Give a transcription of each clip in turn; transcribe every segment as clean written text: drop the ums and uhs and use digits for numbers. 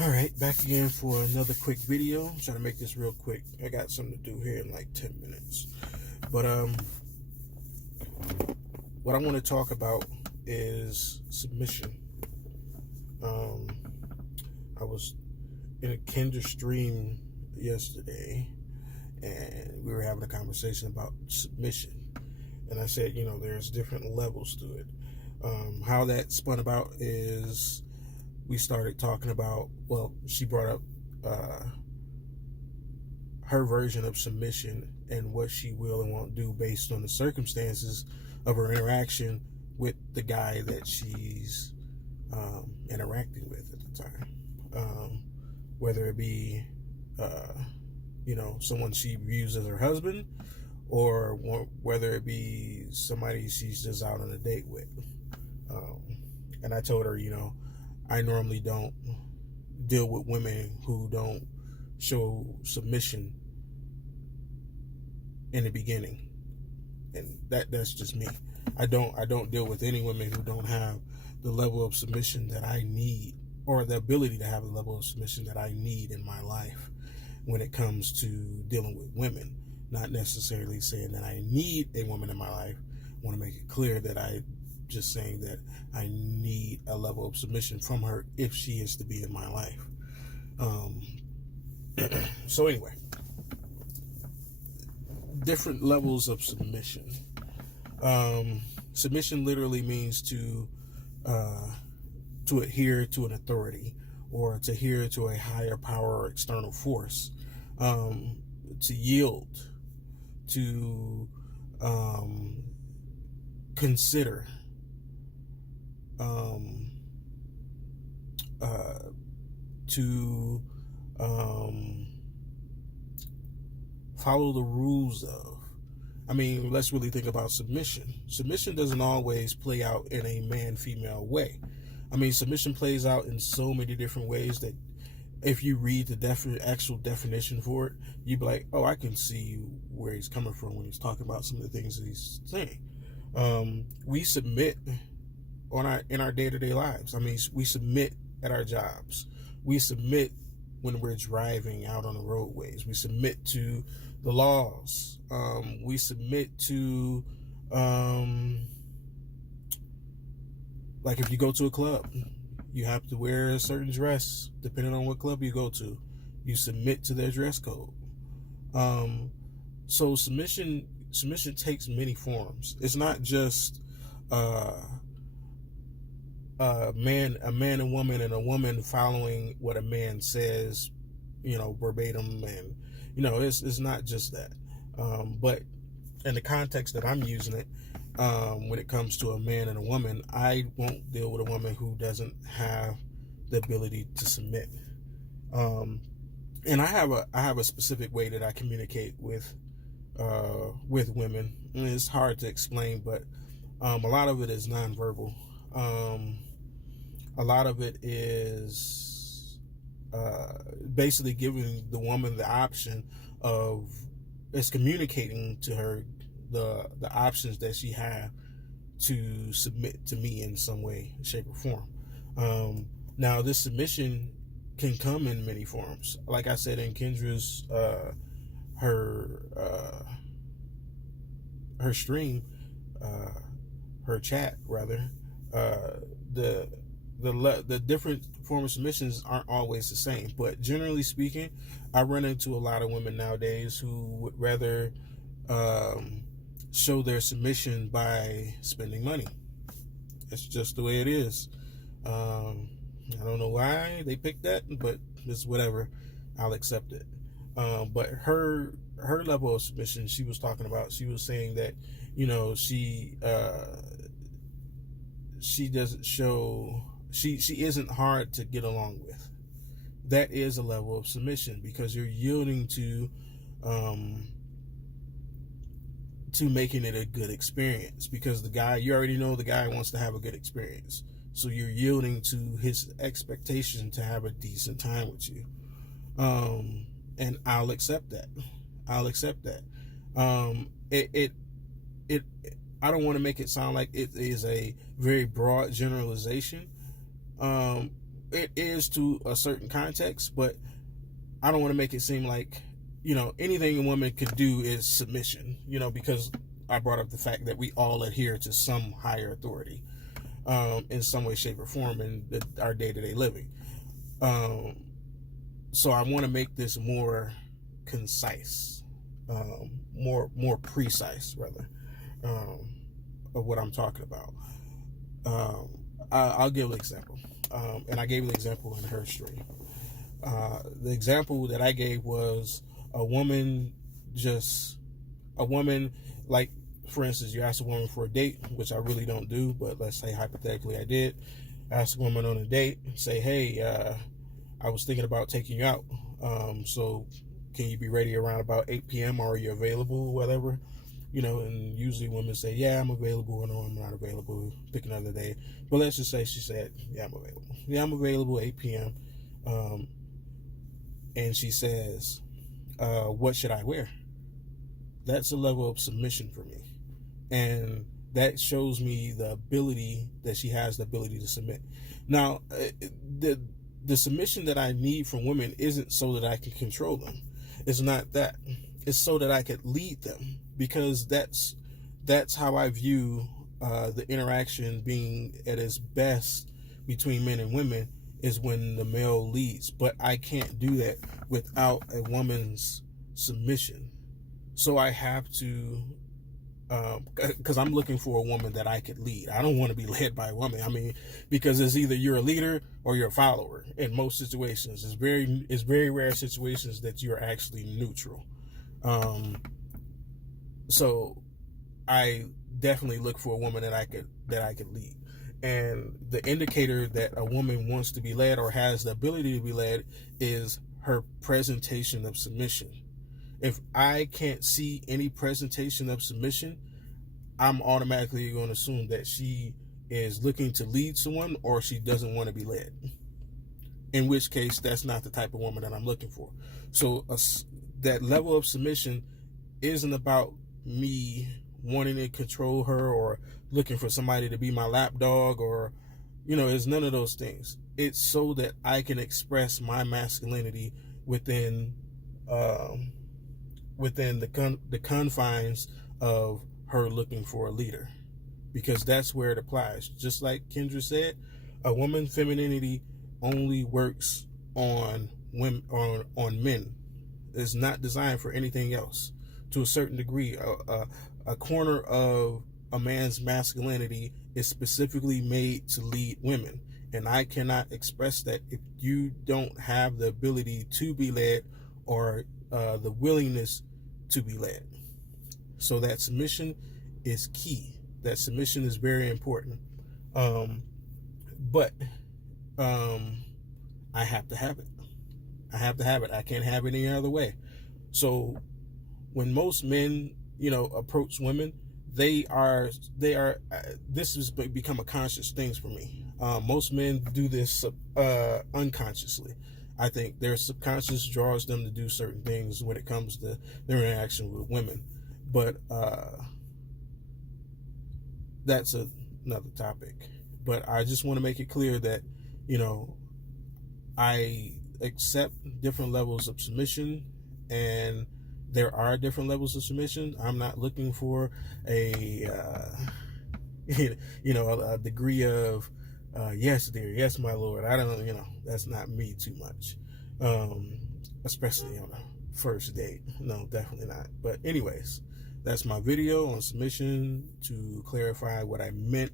Alright, back again for another quick video. I'm trying to make this real quick. I got something to do here in like 10 minutes. But what I want to talk about is submission. I was in a Kendra stream yesterday and we were having a conversation about submission. And I said, there's different levels to it. How that spun about is we started talking about, she brought up her version of submission and what she will and won't do based on the circumstances of her interaction with the guy that she's interacting with at the time. Whether it be, someone she views as her husband, or whether it be somebody she's just out on a date with. And I told her, I normally don't deal with women who don't show submission in the beginning, and that's just me. I don't deal with any women who don't have the level of submission that I need, or the ability to have the level of submission that I need in my life when it comes to dealing with women. Not necessarily saying that I need a woman in my life. I want to make it clear that I just saying that I need a level of submission from her if she is to be in my life. So anyway, different levels of submission. Submission literally means to adhere to an authority, or to adhere to a higher power or external force, to yield, to consider, to follow the rules of. Let's really think about submission. Submission doesn't always play out in a man-female way. Submission plays out in so many different ways that if you read the actual definition for it, you'd be like, oh, I can see where he's coming from when he's talking about some of the things that he's saying. We submit in our day-to-day lives. We submit at our jobs. We submit when we're driving out on the roadways. We submit to the laws. We submit to, like if you go to a club, you have to wear a certain dress depending on what club you go to. You submit to their dress code. So submission takes many forms. It's not just a man and woman, and a woman following what a man says, verbatim, and it's not just that. But in the context that I'm using it, when it comes to a man and a woman, I won't deal with a woman who doesn't have the ability to submit. And I have a specific way that I communicate with women. And it's hard to explain, but a lot of it is nonverbal. A lot of it is basically giving the woman the option of, it's communicating to her the options that she have to submit to me in some way, shape, or form. Now, this submission can come in many forms. Like I said in Kendra's her stream, her chat rather, the different form of submissions aren't always the same, but generally speaking, I run into a lot of women nowadays who would rather show their submission by spending money. It's just the way it is. I don't know why they picked that, but it's whatever. I'll accept it. But her level of submission, she was talking about, she was saying that, she doesn't show, she isn't hard to get along with. That is a level of submission, because you're yielding to making it a good experience, because you already know the guy wants to have a good experience. So you're yielding to his expectation to have a decent time with you. And I'll accept that. I don't want to make it sound like it is a very broad generalization. it is to a certain context, but I don't want to make it seem like, anything a woman could do is submission, because I brought up the fact that we all adhere to some higher authority in some way, shape, or form in our day-to-day living. So I want to make this more concise, more precise, rather, of what I'm talking about. I'll give an example, and I gave an example in her stream. The example that I gave was a woman, like, for instance, you ask a woman for a date, which I really don't do, but let's say hypothetically I did. Ask a woman on a date, say, hey, I was thinking about taking you out. So can you be ready around about 8 p.m. or are you available, whatever? And usually women say, yeah, I'm available, or no, I'm not available, pick another day. But let's just say she said, yeah, I'm available. Yeah, I'm available 8 p.m. And she says, what should I wear? That's a level of submission for me. And that shows me the ability that she has, the ability to submit. Now, the submission that I need from women isn't so that I can control them. It's not that. It's so that I could lead them, because that's how I view the interaction being at its best between men and women, is when the male leads. But I can't do that without a woman's submission. So I have to, because I'm looking for a woman that I could lead. I don't want to be led by a woman. I mean, because it's either you're a leader or you're a follower in most situations. It's very rare situations that you're actually neutral. So I definitely look for a woman that I could lead. And the indicator that a woman wants to be led or has the ability to be led is her presentation of submission. If I can't see any presentation of submission, I'm automatically going to assume that she is looking to lead someone or she doesn't want to be led. In which case, that's not the type of woman that I'm looking for. So that level of submission isn't about me wanting to control her or looking for somebody to be my lapdog, or, it's none of those things. It's so that I can express my masculinity within the confines of her looking for a leader, because that's where it applies. Just like Kendra said, a woman's femininity only works on women, on men. It's not designed for anything else. To a certain degree, a corner of a man's masculinity is specifically made to lead women, and I cannot express that if you don't have the ability to be led or the willingness to be led. So that submission is key. That submission is very important. But I have to have it. I have to have it. I can't have it any other way. So when most men, approach women, they are. This has become a conscious thing for me. Most men do this unconsciously. I think their subconscious draws them to do certain things when it comes to their interaction with women. But that's another topic. But I just want to make it clear that, I accept different levels of submission, and there are different levels of submission. I'm not looking for a degree of yes, dear, yes, my lord. I don't, that's not me too much, especially on a first date. No, definitely not. But anyways, that's my video on submission to clarify what I meant.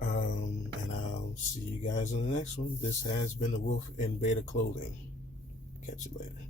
And I'll see you guys in the next one. This has been the Wolf in Beta Clothing. Catch you later.